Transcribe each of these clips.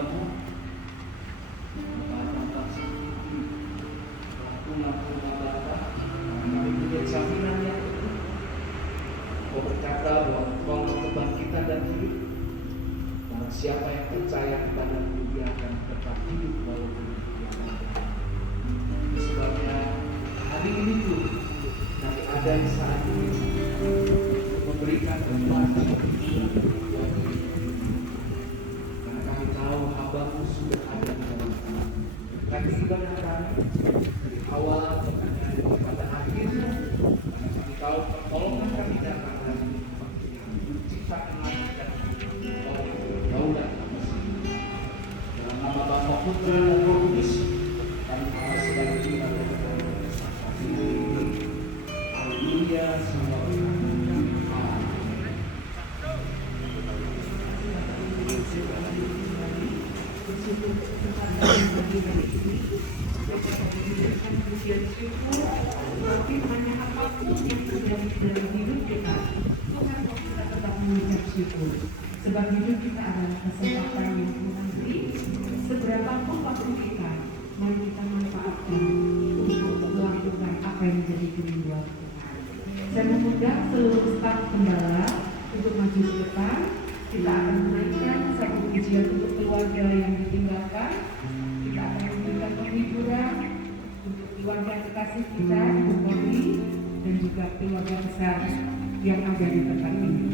hambamu Bapak Siti Laku Bapak, kami punya jaminan yang betul. Kau berkata bahwa Kau kebangkitan dan hidup. Barang siapa yang percaya kepadamu, dia akan tetap hidup walaupun dia mati. Sebabnya hari ini pun kami ada di saat ini untuk memberikan kekuatan karena kami tahu hambamu sudah ada di dalam kami. Kami ibadah kami dari awal pada akhirnya, karena kami tahu pertolongan kami datang dari ciptaan langit dan oleh daulat kami sendiri. Dalam nama Bapa, Putra dan Roh Kudus, kami sedang tinggal di dalam Haleluya, semua orang. Tapi hanya apapun yang terjadi dalam hidup kita, Tuhan kita tetap mengucap syukur. Sebab hidup kita adalah kesempatan yang Tuhan beri. Seberapa pun waktu kita, mari kita manfaatkan untuk melakukan apa yang menjadi kerinduan Tuhan. Saya mengundang seluruh staf gembala untuk maju ke depan. Kita akan menaikkan satu pujian untuk keluarga yang ditinggalkan. Kita akan memberikan penghiburan untuk keluarga kekasih kita, Ibu Polri, dan juga keluarga besar yang ada di tempat ini.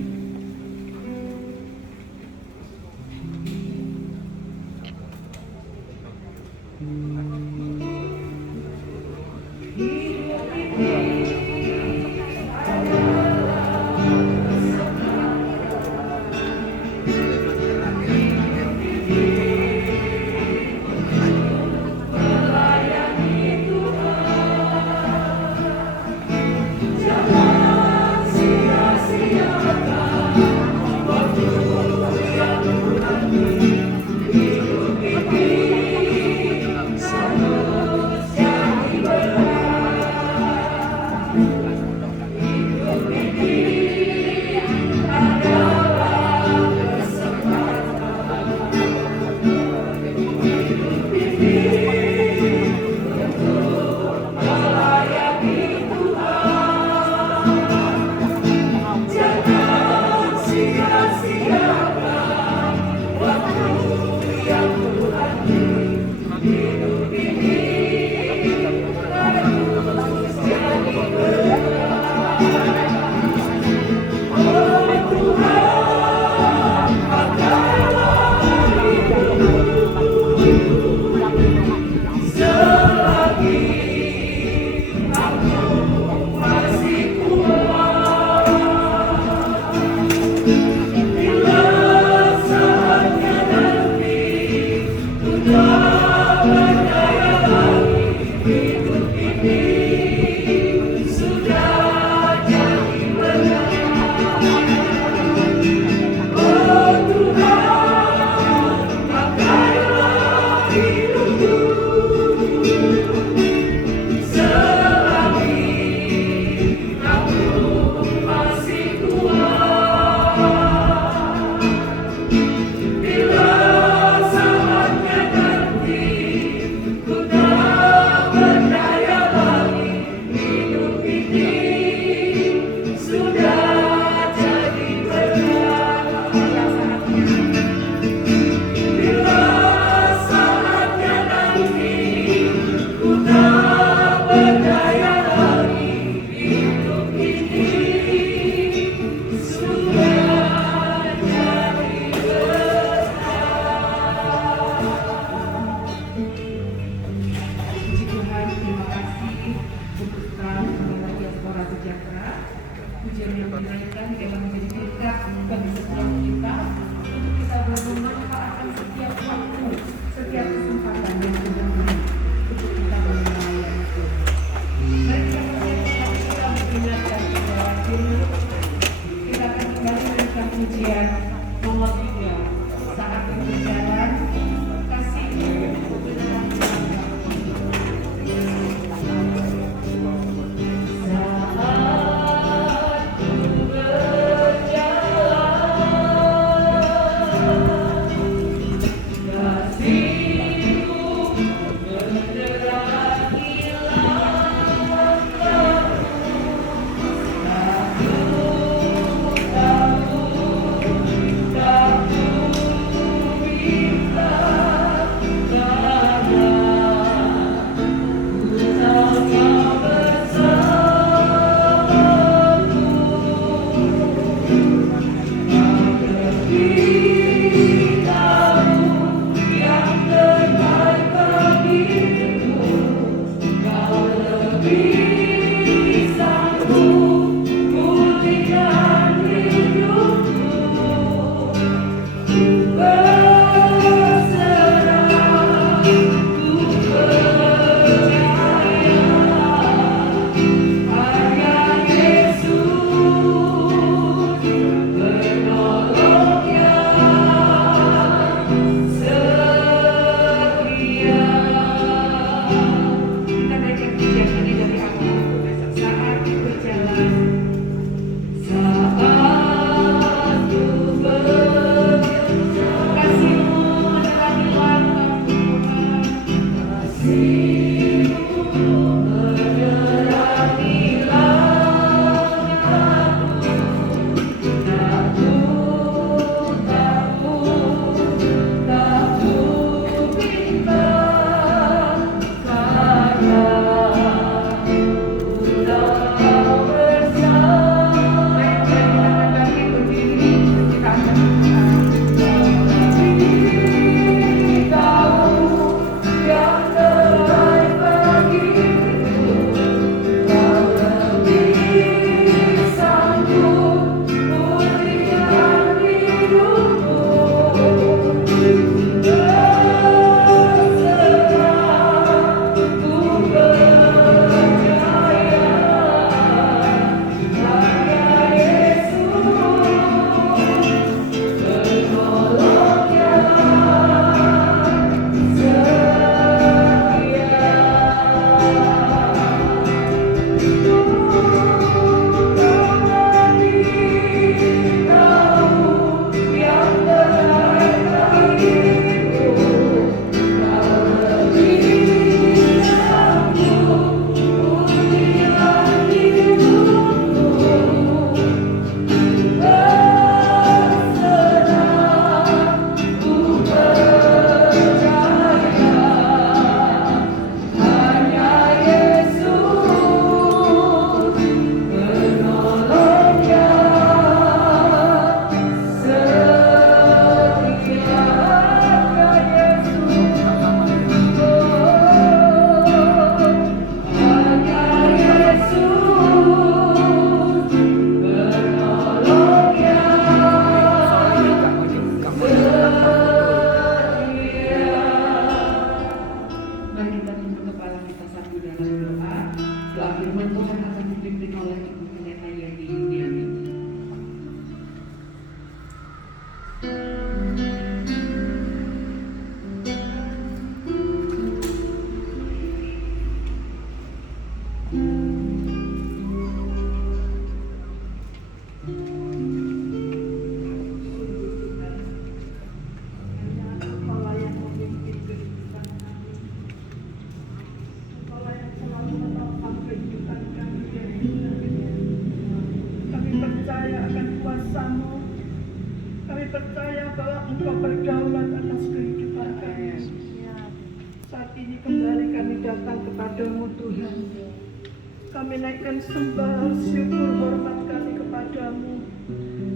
Kami naikkan sembah, syukur, hormat kami kepadamu.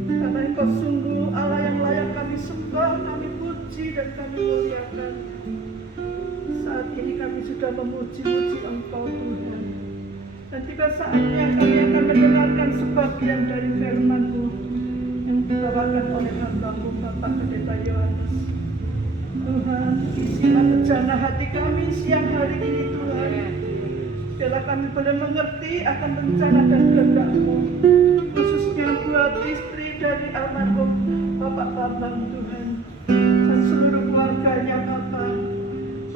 Karena Engkau sungguh Allah yang layak kami sembah, kami puji dan kami muliakan. Saat ini kami sudah memuji-muji Engkau Tuhan. Dan tiba saatnya kami akan mendengarkan sebagian dari firman-Mu yang dibawakan oleh hamba-Mu Bapak Pendeta Yohanes. Tuhan, isilah bejana hati kami siang hari ini Tuhan. Biarlah kami boleh mengerti akan rencana dan kehendak-Mu, khususnya buat istri dari almarhum Bapak Bambang Tuhan dan seluruh keluarganya Bapak.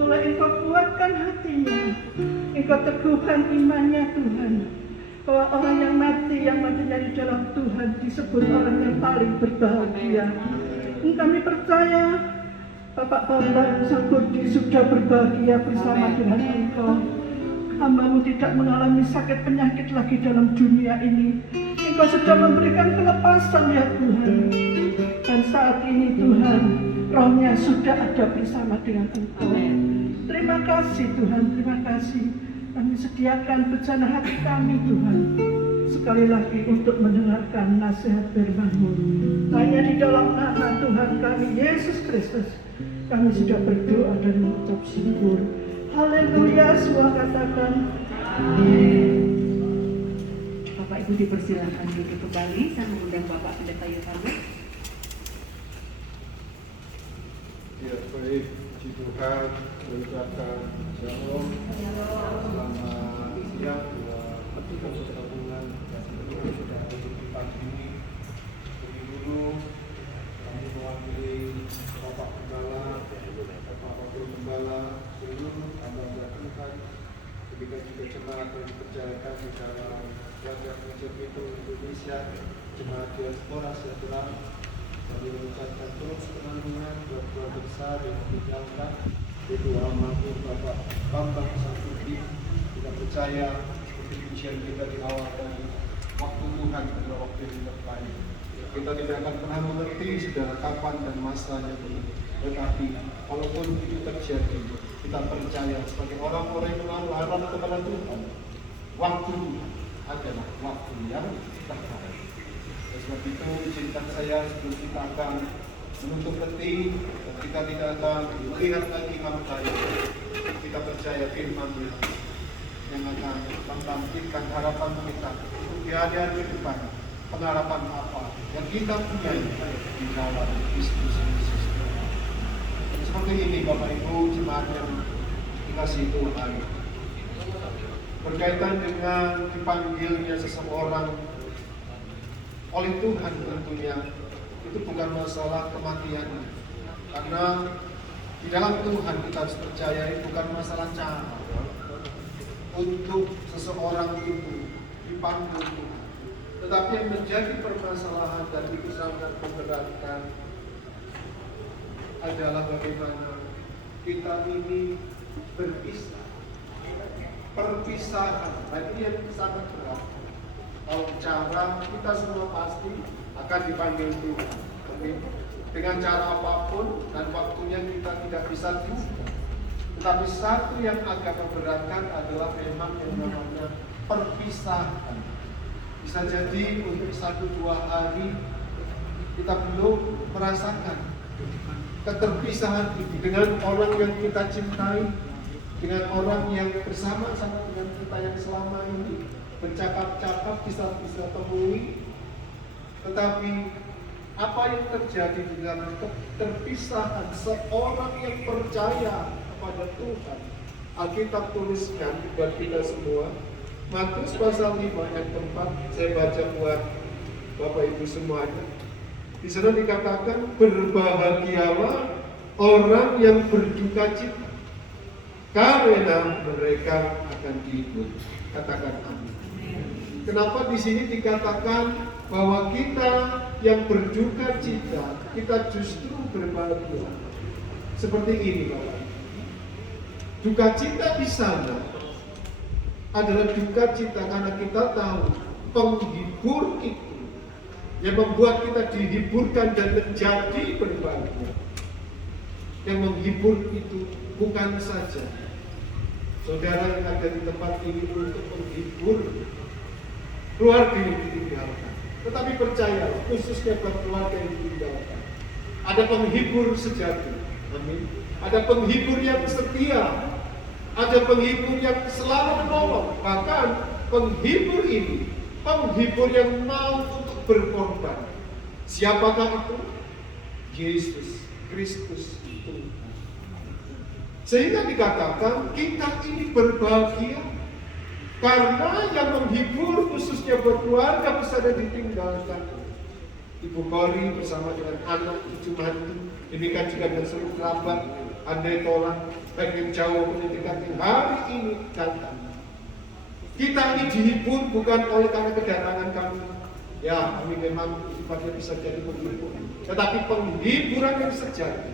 Boleh Engkau kuatkan hatinya, Engkau teguhkan imannya Tuhan, bahwa orang yang mati yang matinya di dalam Tuhan disebut orang yang paling berbahagia. Dan kami percaya Bapak Bambang Sang Budi sudah berbahagia bersama dengan Engkau. Hamba-Mu tidak mengalami sakit penyakit lagi dalam dunia ini. Engkau sudah memberikan kelepasan ya Tuhan. Dan saat ini Tuhan, rohnya sudah ada bersama dengan Engkau. Terima kasih Tuhan, terima kasih. Kami sediakan bejana hati kami Tuhan, sekali lagi untuk mendengarkan nasihat firman-Mu. Hanya di dalam nama Tuhan kami Yesus Kristus kami sudah berdoa dan mengucap syukur. Haleluya, semua katakan amin. Bapak Ibu dipersilakan duduk kembali. Saya mengundang Bapak Pendeta Yohanes. Ya, baik, puji Tuhan, mengucapkan shalom. Selamat siang buat kita gabungan dan seluruh sudah hadir di pagi ini. Lebih dulu kami mewakili Bapak Gembala, Bapak Wakil Gembala, seluruh anggota Tuhan, demikian juga jemaat yang dipercayakan di dalam Wajah Gereja Pintu Indonesia, jemaat diaspora sejahtera. Kami mengucapkan terus penanggungan buat keluarga besar yang ditinggalkan, yaitu almarhum Bapak Bambang Sang Budi. Kita percaya seperti ujian kita di awal dari waktu Tuhan adalah waktu yang terbaik. Kita tidak akan pernah mengerti saudara kapan dan masanya ini. Tetapi walaupun itu terjadi, kita percaya sebagai orang-orang yang menaruh harap kepada Tuhan, waktu Tuhan adalah waktu yang terbaik. Sebab itu izinkan saya sebelum kita akan menutup peti dan kita tidak akan melihat lagi matanya, kita percaya firman-Nya yang akan membangkitkan harapan kita untuk di hari-hari ke depan. Pengharapan apa yang kita punya di dalam Kristus Yesus. Seperti ini Bapak Ibu jemaat yang dikasihi Tuhan, berkaitan dengan dipanggilnya seseorang oleh Tuhan tentunya itu bukan masalah kematian, karena di dalam Tuhan kita harus percaya itu bukan masalah cara untuk seseorang itu dipanggil Tuhan, tetapi yang menjadi permasalahan dan itu sangat memberatkan adalah bagaimana kita ini berpisah, perpisahan. Nah, ini yang sangat berat. Kalau cara kita semua pasti akan dipanggil Tuhan, dengan cara apapun dan waktunya kita tidak bisa juga. Tetapi satu yang agak memberatkan adalah memang yang namanya perpisahan. Bisa jadi untuk 1-2 hari kita belum merasakan keterpisahan itu dengan orang yang kita cintai, dengan orang yang bersama-sama dengan kita yang selama ini bercakap-cakap, bisa temui. Tetapi apa yang terjadi di dalam keterpisahan seorang yang percaya kepada Tuhan? Alkitab tuliskan buat kita semua, Matius pasal 5 ayat 4, saya baca buat Bapak Ibu semuanya. Di sana dikatakan, berbahagialah orang yang berduka cita, karena mereka akan dihibur. Katakan amin. Kenapa di sini dikatakan bahwa kita yang berduka cita, kita justru berbahagia? Seperti ini Bapak. Duka cita di sana adalah duka cita karena kita tahu penghibur itu yang membuat kita dihiburkan dan menjadi berbahagia. Yang menghibur itu bukan saja saudara yang ada di tempat ini untuk menghibur keluarga yang ditinggalkan. Tetapi percaya, khususnya buat keluarga yang ditinggalkan, ada penghibur sejati. Amin. Ada penghibur yang setia, ada penghibur yang selalu menolong. Bahkan penghibur ini, penghibur yang mau untuk berkorban. Siapakah itu? Yesus Kristus Tuhan. Sehingga dikatakan kita ini berbahagia karena yang menghibur khususnya buat keluarga besar yang ditinggalkan. Ibu Kori bersama dengan anak cucu mantu, demikian juga dengan seluruh kerabat, andai tolak, baik yang jauh maupun yang dekat yang hari ini datang. Kita ini dihibur bukan oleh karena kedatangan kami. Ya, kami memang sifatnya bisa jadi penghibur. Tetapi penghiburan yang sejati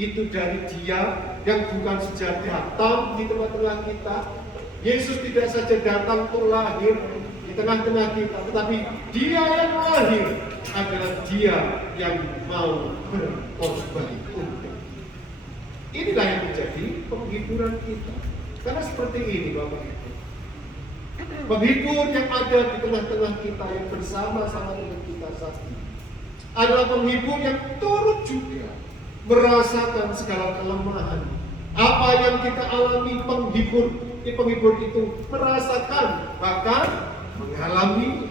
itu dari Dia yang bukan saja datang di tengah-tengah kita. Yesus tidak saja datang untuk lahir di tengah-tengah kita, tetapi Dia yang lahir adalah Dia yang mau berkorban untuk. Inilah yang menjadi penghiburan kita. Karena seperti ini Bapak Ibu, penghibur yang ada di tengah-tengah kita yang bersama-sama dengan kita saat ini adalah penghibur yang turut juga merasakan segala kelemahan. Apa yang kita alami, penghibur itu merasakan, bahkan mengalami.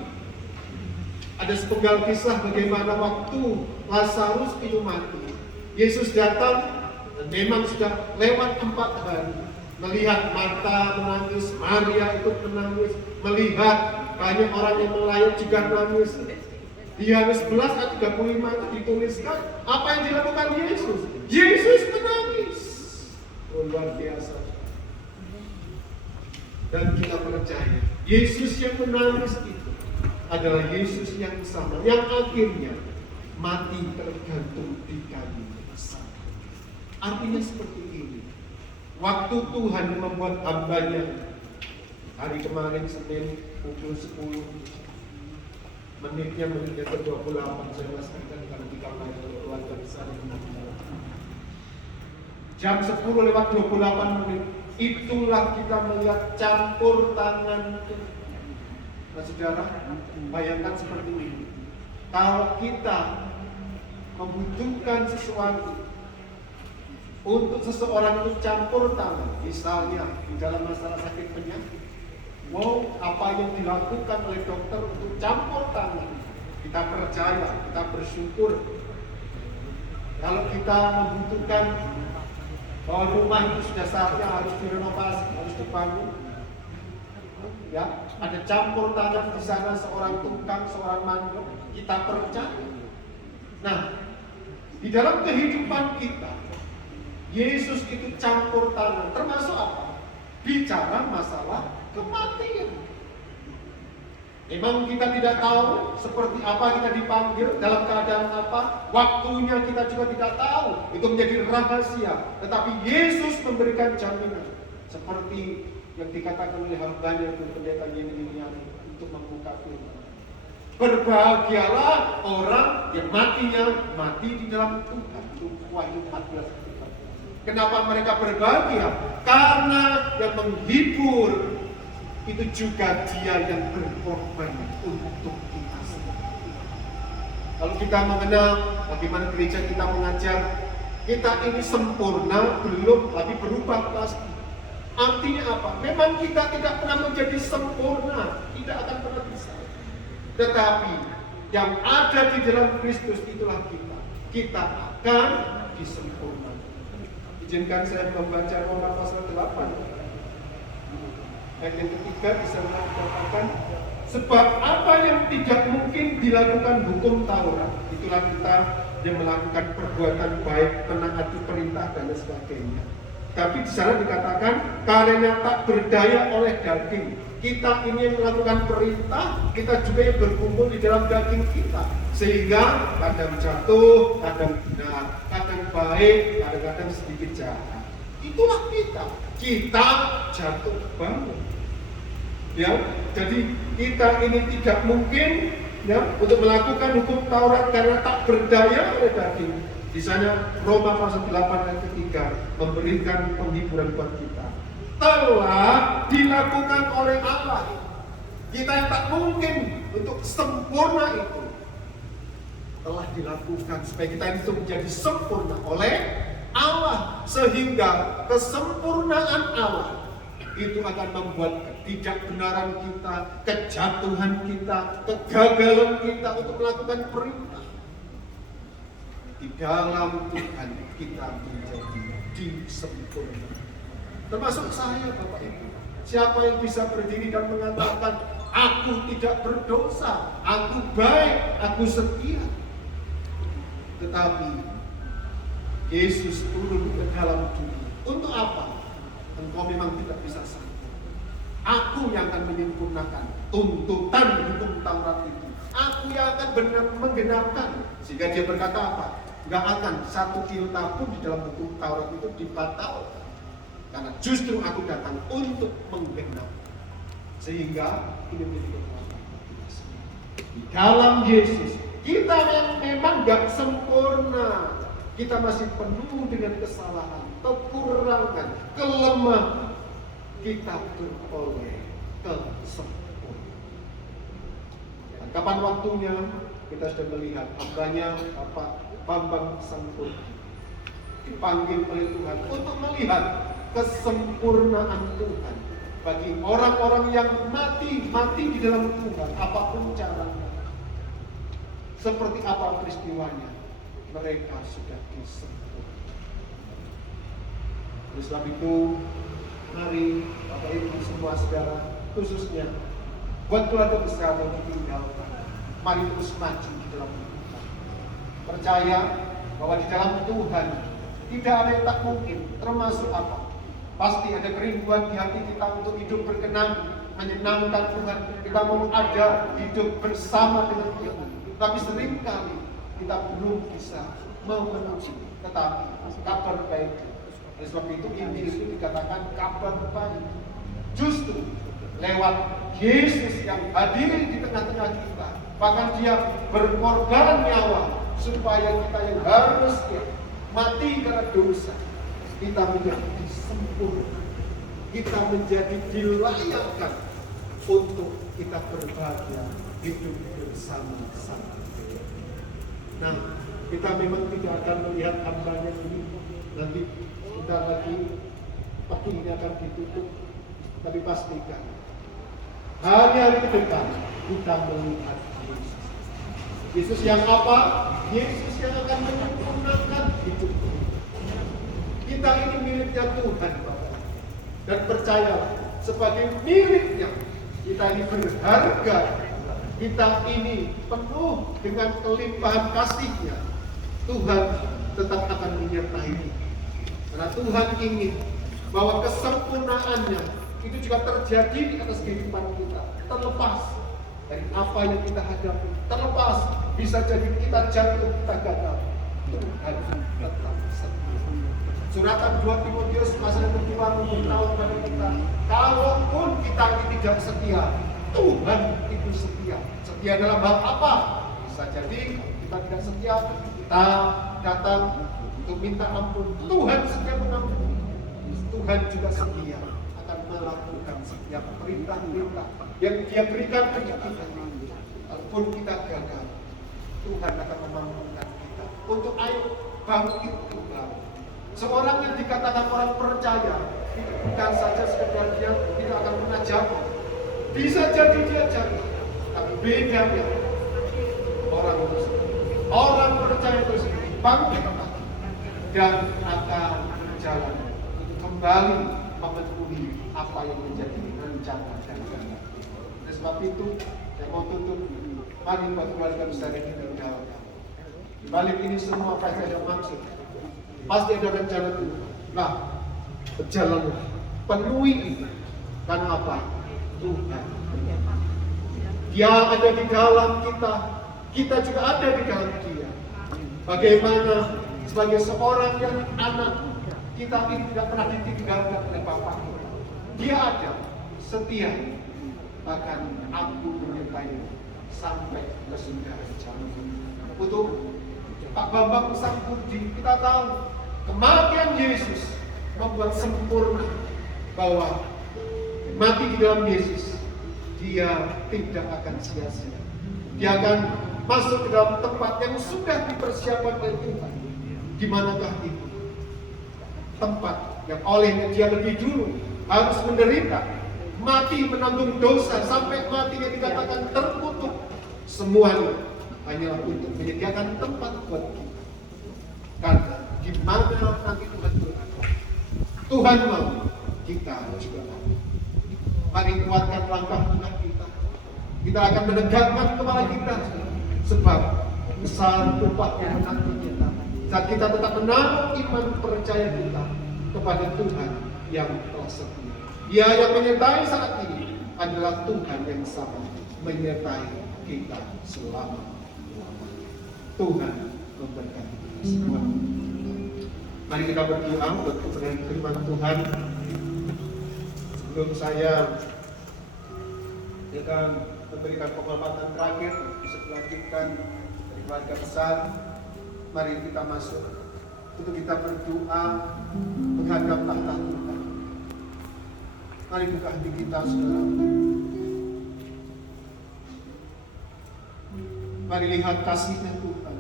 Ada sepenggal kisah bagaimana waktu Lazarus itu mati, Yesus datang dan memang sudah lewat 4 hari. Melihat Marta menangis, Maria ikut menangis, melihat banyak orang yang melayat juga menangis. Di Yohanes 11 ayat 35 itu dituliskan apa yang dilakukan Yesus. Yesus menangis. Oh, luar biasa. Dan kita percaya Yesus yang menangis itu adalah Yesus yang sama, yang akhirnya mati tergantung di kayu salib. Artinya seperti ini. Waktu Tuhan membuat hambanya hari kemarin Senin pukul 10 menitnya ke 28, saya pastikan kalau di kamar keluarga besar jam 10 lewat 28 menit, itulah kita melihat campur tangan Tuhan. Nah saudara, bayangkan seperti ini, kalau kita membutuhkan sesuatu untuk seseorang itu campur tangan, misalnya di dalam masalah sakit penyakit, apa yang dilakukan oleh dokter untuk campur tangan, kita percaya, kita bersyukur. Kalau kita membutuhkan bahwa rumah itu sudah saatnya harus direnovasi, harus dibangun, ya, ada campur tangan di sana seorang tukang, seorang mandor, kita percaya. Nah, di dalam kehidupan kita, Yesus itu campur tangan, termasuk apa? Bicara masalah kematian. Memang kita tidak tahu seperti apa kita dipanggil, dalam keadaan apa, waktunya kita juga tidak tahu. Itu menjadi rahasia. Tetapi Yesus memberikan jaminan seperti yang dikatakan oleh hambanya pendeta Yeni untuk membuka firman. Berbahagialah orang yang matinya mati di dalam Tuhan. Wahyu 14. Kenapa mereka berbahagia? Karena yang menghibur itu juga Dia yang berkorban untuk kita semua. Kalau kita mengenal bagaimana gereja kita mengajar, kita ini sempurna belum, tapi berubah pasti. Artinya apa? Memang kita tidak pernah menjadi sempurna, tidak akan pernah bisa. Tetapi yang ada di dalam Kristus itulah kita. Kita akan disempurnakan. Izinkan saya membaca Roma pasal 8. Ayat yang ketiga bisa mengatakan, sebab apa yang tidak mungkin dilakukan hukum Taurat, itulah kita yang melakukan perbuatan baik, menaati perintah dan sebagainya. Tapi di sana dikatakan karena tak berdaya oleh daging. Kita ini yang melakukan perintah, kita juga yang berkumpul di dalam daging kita. Sehingga kadang jatuh, kadang benar, kadang baik, kadang-kadang sedikit jahat. Itulah kita. Kita jatuh bangun. Ya, jadi kita ini tidak mungkin ya untuk melakukan hukum Taurat karena tak berdaya oleh daging. Di sana Roma pasal 8 ayat ketiga memberikan penghiburan buat kita. telah dilakukan oleh Allah. Kita yang tak mungkin untuk sempurna itu telah dilakukan supaya kita itu menjadi sempurna oleh Allah, sehingga kesempurnaan Allah itu akan membuat ketidakbenaran kita, kejatuhan kita, kegagalan kita untuk melakukan perintah di dalam Tuhan kita menjadi disempurnakan. Termasuk saya, Bapak Ibu. Siapa yang bisa berdiri dan mengatakan, aku tidak berdosa, aku baik, aku setia. Tetapi Yesus turun ke dalam dunia. Untuk apa? Engkau memang tidak bisa sanggup. Aku yang akan menyempurnakan tuntutan hukum Taurat itu. Aku yang akan menggenapkan. Sehingga dia berkata apa? Gak akan satu iota pun di dalam hukum Taurat itu dibatalkan. Karena justru aku datang untuk menggenapkan. Sehingga ini menjadi kekuatan kita semua. Di dalam Yesus, kita yang memang gak sempurna. Kita masih penuh dengan kesalahan, kekurangan, kelemahan. Kita beroleh kesempurnaan. Dan kapan waktunya kita sudah melihat hambanya Bapak Bambang Sangkurdi dipanggil oleh Tuhan untuk melihat kesempurnaan Tuhan bagi orang-orang yang mati di dalam Tuhan, apapun caranya, seperti apa peristiwanya, mereka sudah disempurnakan. Oleh sebab itu, mari Bapak Ibu semua saudara, khususnya buat keluarga besar yang ditinggalkan, mari terus maju di dalam Tuhan. Percaya bahwa di dalam Tuhan tidak ada yang tak mungkin, termasuk apa? Pasti ada kerinduan di hati kita untuk hidup berkenan, menyenangkan Tuhan. Kita mau ada hidup bersama dengan Tuhan. Tapi seringkali kita belum bisa memenuhi. Tetapi kabar baik. Oleh sebab itu Injil itu dikatakan kabar baik. Justru lewat Yesus yang hadir di tengah-tengah kita, bahkan dia berkorban nyawa supaya kita yang harusnya mati karena dosa, kita menjadi sempurna, kita menjadi dilayakkan untuk kita berbahagia hidup bersama-sama. Nah, kita memang tidak akan melihat hambanya ini nanti kita lagi pagi ini akan ditutup, tapi pastikan hari-hari ke depan kita melihat Yesus. Yesus yang apa? Yesus yang akan menyempurnakan hidup kita. Kita ini miliknya Tuhan, Bapak. Dan percaya sebagai miliknya, kita ini berharga. Kita ini penuh dengan kelimpahan kasih-Nya. Tuhan tetap akan menyertai kita. Karena Tuhan ingin bahwa kesempurnaannya itu juga terjadi di atas kehidupan kita. Terlepas dari apa yang kita hadapi. Terlepas bisa jadi kita jatuh, kita gagal. Tuhan tetap setia. Suratan 2 Timotius pasal yang kedua memberitahu kepada kita, kalaupun kita ini tidak setia, Tuhan itu setia. Setia dalam hal apa? Bisa jadi kita tidak setia, kita datang untuk minta ampun. Tuhan setia mengampuni. Tuhan juga setia akan melakukan setiap perintah-perintah yang Dia berikan kepada kita. Walaupun kita gagal, Tuhan akan memampukan kita untuk ayo bangkit kembali. Seorang yang dikatakan orang percaya itu bukan saja sekedar dia tidak akan pernah jatuh. Bisa jadi dia jatuh, tapi beda ya. Orang percaya terus bangkit dan akan berjalan untuk kembali memenuhi apa yang menjadi rencana dan kehendak. Oleh sebab itu, saya mau tutup. Mari buat keluarga besar ini ditinggalkan. Di balik ini semua pasti ada maksud. Pasti ada rencana Tuhan. Nah, berjalanlah, penuhi itu. Karena apa? Tuhan. Dia ada di dalam kita. Kita juga ada di dalam Dia. Bagaimana sebagai seorang yang anak, kita ini tidak pernah ditinggalkan oleh Bapa. Dia ada, setia. Bahkan aku menyertai sampai ke surga. Untuk Pak Bambang Sangkurdi, kita tahu kematian Yesus membuat sempurna bahwa mati di dalam Yesus, dia tidak akan sia-sia. Dia akan masuk ke dalam tempat yang sudah dipersiapkan oleh Tuhan. Di manakah itu? Tempat yang olehnya dia lebih dulu harus menderita, mati menanggung dosa sampai matinya dikatakan terkutuk. Semuanya hanyalah untuk menyediakan tempat buat kita. Karena di mana nanti Tuhan berada, Tuhan mau, kita juga mau. Mari kuatkan langkah kita. Kita akan menegakkan kepala kita, sebab besar upah yang nanti kita. Saat kita tetap menaruh iman percaya kita kepada Tuhan yang telah setia. Dia yang menyertai saat ini adalah Tuhan yang sama menyertai kita selama. Tuhan memberkati kita semua. Mari kita berdoa untuk kebenaran firman Tuhan. Sebelum saya akan memberikan penghormatan terakhir, bisa dilanjutkan dari keluarga besar. Mari kita masuk untuk kita berdoa menghadap tahta Tuhan. Mari buka hati kita, saudara. Mari lihat kasihnya Tuhan.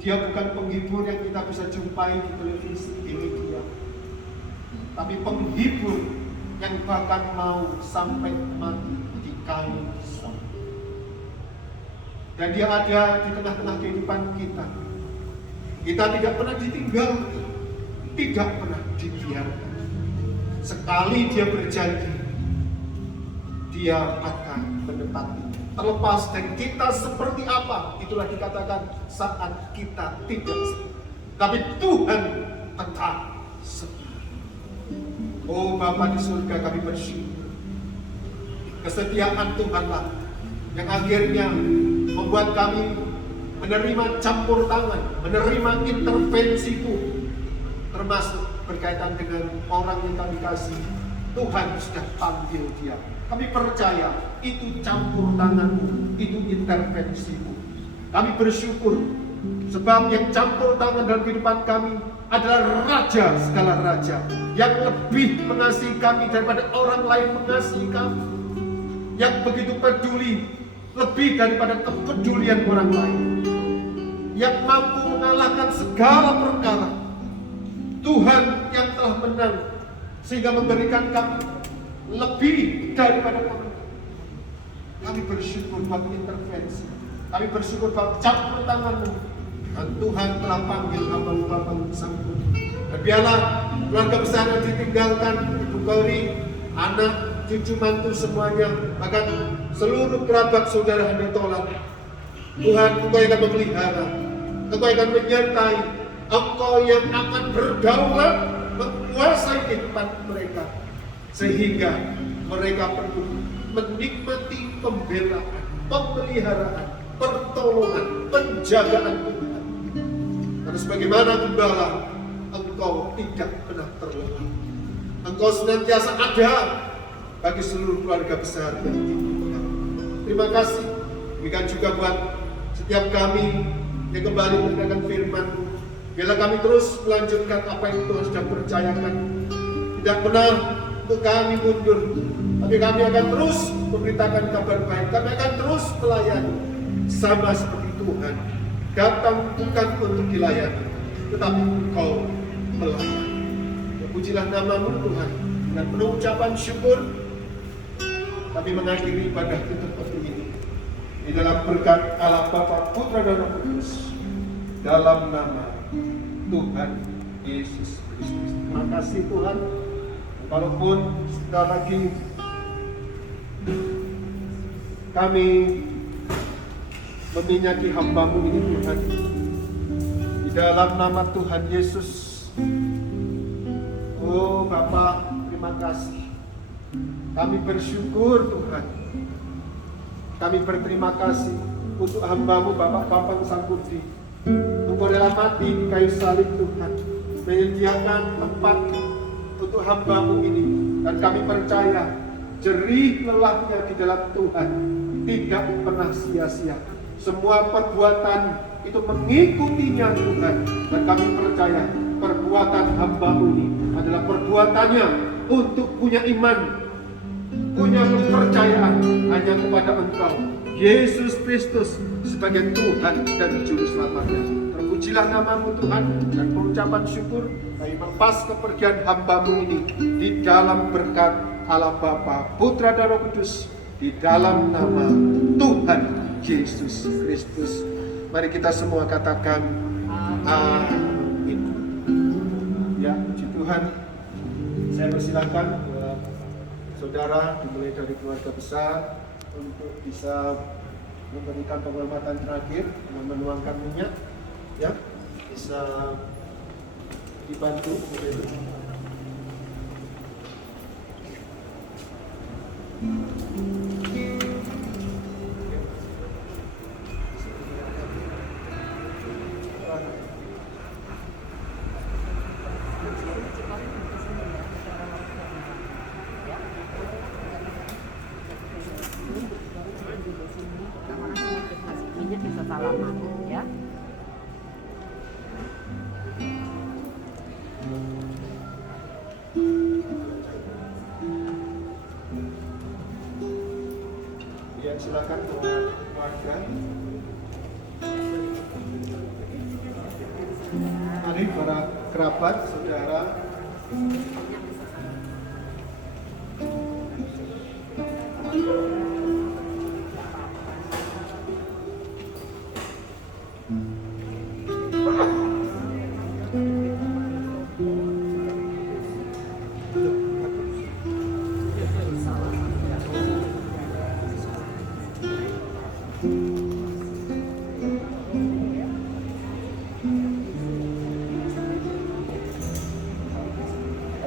Dia bukan penghibur yang kita bisa jumpai di televisi, di media, tapi penghibur yang bahkan mau sampai mati di kayu salib. Dan dia ada di tengah-tengah kehidupan kita. Kita tidak pernah ditinggalkan, tidak pernah dibiarkan. Sekali dia berjanji, dia akan menepati. Terlepas dari kita seperti apa, itulah dikatakan saat kita tidak setia. Tapi Tuhan tetap setia. Oh Bapa di surga, kami bersyukur. Kesetiaan Tuhanlah yang akhirnya membuat kami menerima campur tangan, menerima intervensiku, termasuk berkaitan dengan orang yang kami kasih. Tuhan sudah panggil dia. Kami percaya itu campur tanganmu, itu intervensimu. Kami bersyukur sebab yang campur tangan dalam kehidupan kami adalah Raja segala raja, yang lebih mengasihi kami daripada orang lain mengasihi kami, yang begitu peduli lebih daripada kepedulian orang lain, yang mampu mengalahkan segala perkara. Tuhan yang telah menang sehingga memberikan kami lebih daripada orang. Kami bersyukur buat intervensi. Kami bersyukur buat campur tanganmu. Dan Tuhan telah panggil hamba-hamba sanggup. Dan biarlah keluarga besar yang ditinggalkan, Ibu Kori, anak, cucu mantu semuanya, bahkan seluruh kerabat saudara Anda tolak. Tuhan, Engkau yang akan memelihara, Engkau yang akan menyertai, Engkau yang akan berdaulat menguasai kehidupan mereka, sehingga mereka perlu menikmati pembelaan, pemeliharaan, pertolongan, penjagaan Tuhan. Karena sebagaimana gembala, Engkau tidak pernah terlena. Engkau senantiasa ada bagi seluruh keluarga besar yang dibutuhkan. Terima kasih. Demikian juga buat setiap kami yang kembali mendengarkan firman-Mu. Biarlah kami terus melanjutkan apa yang Tuhan sudah percayakan. Tidak pernah untuk kami mundur, tapi kami akan terus memberitakan kabar baik. Kami akan terus melayani, sama seperti Tuhan datang bukan untuk dilayani, tetapi Engkau melayani. Pujilah nama-Mu Tuhan. Dan penuh ucapan syukur, kami mengakhiri ibadah kita seperti ini. Di dalam berkat Allah Bapa, Putra dan Roh Kudus, dalam nama Tuhan Yesus Kristus. Terima kasih Tuhan. Walaupun sebentar lagi kami meminyaki hamba-Mu ini Tuhan, di dalam nama Tuhan Yesus. Oh Bapa, terima kasih. Kami bersyukur Tuhan. Kami berterima kasih untuk hamba-Mu Bapak Bambang Sangkutri. Engkau rela mati di kayu salib Tuhan, menyediakan tempat untuk hamba-Mu ini. Dan kami percaya jerih lelahnya di dalam Tuhan tidak pernah sia-sia. Semua perbuatan itu mengikutinya Tuhan. Dan kami percaya perbuatan hamba-Mu ini adalah perbuatannya untuk punya iman, punya kepercayaan hanya kepada Engkau, Yesus Kristus, sebagai Tuhan dan Juru Selamatnya. Terpujilah nama-Mu Tuhan, dan pengucapan syukur kami melepas kepergian hamba-Mu ini di dalam berkat Allah Bapa, Putra dan Roh Kudus, di dalam nama Tuhan Yesus Kristus. Mari kita semua katakan amin. Ya, puji Tuhan. Saya persilakan saudara dimulai dari keluarga besar untuk bisa memberikan penghormatan terakhir dengan menuangkan minyak, ya, bisa dibantu oleh itu. Minyak bisa salaman ya. Ya, silakan keluarga. Mari para kerabat, saudara.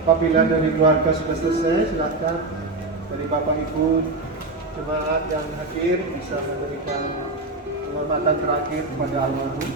Apabila dari keluarga sudah selesai, silakan dari Bapak Ibu jemaat yang hadir bisa memberikan penghormatan terakhir kepada almarhum.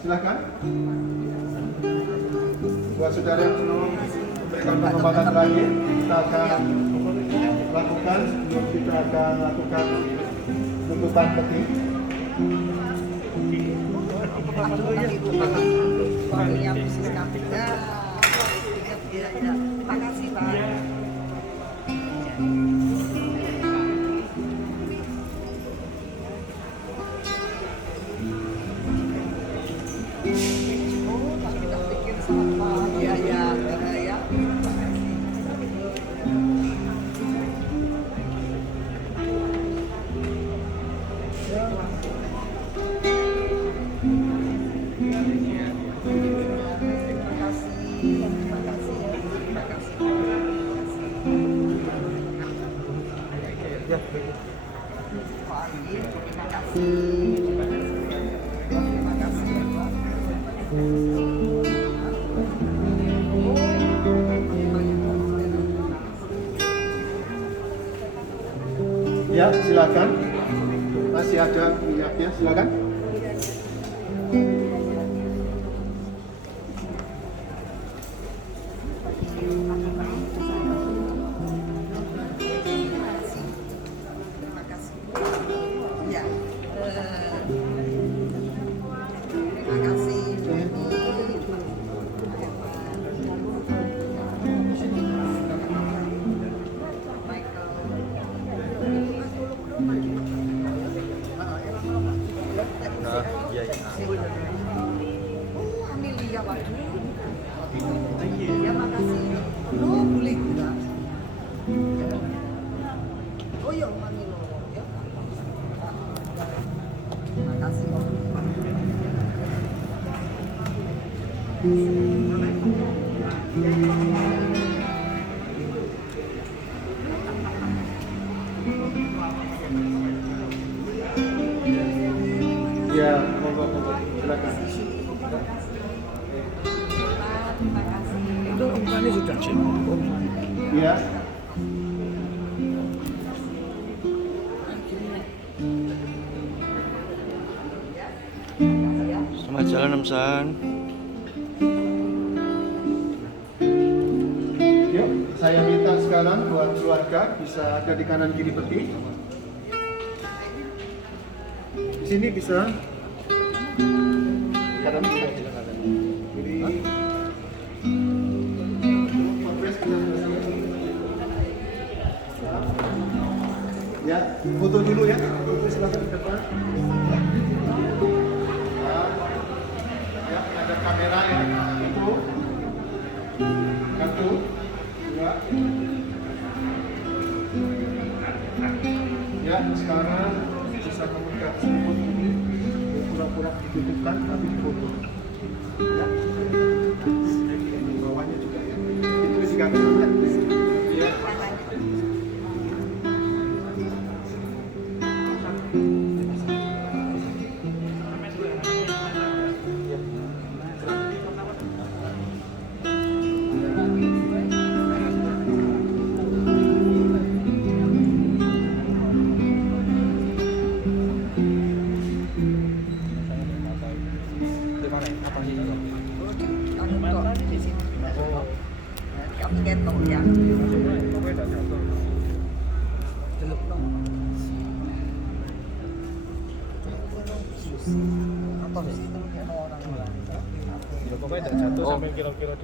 Silakan. Buat saudara yang belum memberikan penghormatan terakhir, kita akan lakukan sebelum kita akan lakukan tutupan peti. Terima kasih Pak. Ya, silakan. Masih ada minyaknya, silakan. Ini sudah cek. Ya. Selamat jalan Om San. Yuk, saya minta sekarang buat keluarga bisa ada di kanan kiri peti. Di sini bisa. Kanan bisa kanan. Kiri. Ya, foto dulu ya. Foto silakan ke depan. Ya, ada kamera ya. Itu. Satu, dua. Ya, sekarang bisa memegang selimut ini. Pura-pura ditutupkan tapi difoto. Ya. Di bawahnya juga ya. Itu juga ya. Ya.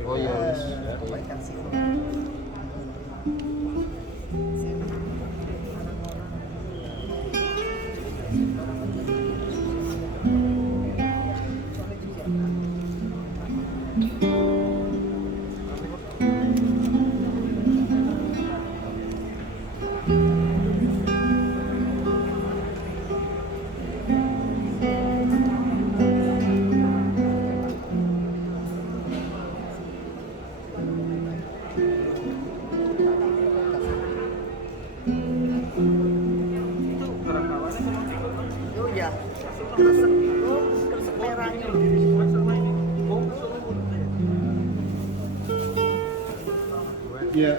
Oh iya. Iya.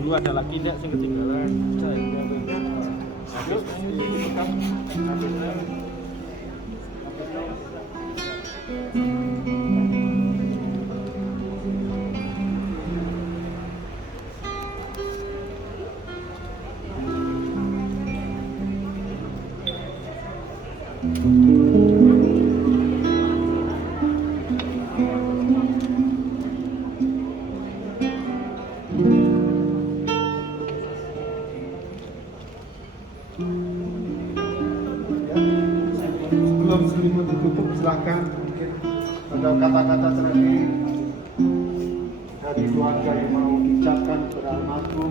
Dulu ada lagi nek sing ketinggalan. Sebelum selimut ditutup, silahkan mungkin ada kata-kata terakhir dari keluarga yang mau ucapkan kepada almarhum.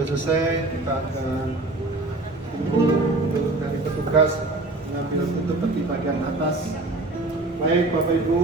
sudah selesai, kita akan tunggu untuk dari petugas mengambil untuk peti bagian atas. Baik Bapak Ibu.